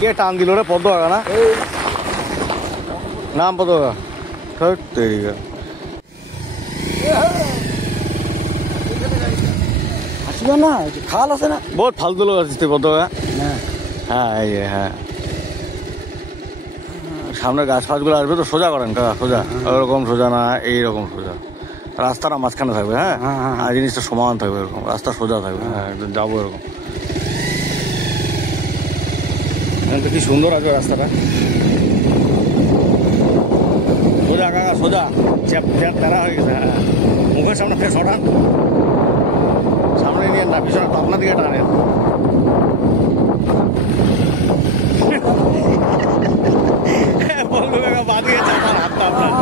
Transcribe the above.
কে টান দিল রে? পদ্ম আগা না? নাম পদ্ম আগা। আসবে না, খাল আছে না? বহুত ফালতু লোক আছিস তুই পদ্ম আগা। হ্যাঁ এই যে হ্যাঁ, সামনে গাছ ফাছগুলো আসবে তো সোজা করেন কাকা, সোজা ওরকম সোজা না, এইরকম সোজা। রাস্তাটা মাঝখানে থাকবে, হ্যাঁ আর জিনিসটা সমান থাকবে, এরকম রাস্তা সোজা থাকবে। হ্যাঁ একদম যাবো এরকম। তো কি সুন্দর আছে রাস্তাটা, সোজা কাকা সোজা, চ্যাপ চ্যাপ তেরা হয়ে গেছে। হ্যাঁ মুখের সামনে ফের সটান, সামনে নিয়ে না পিছনে আপনার দিকে টানেন। বলবো কাকা বাদিকে চাপার হাতটা আপনার।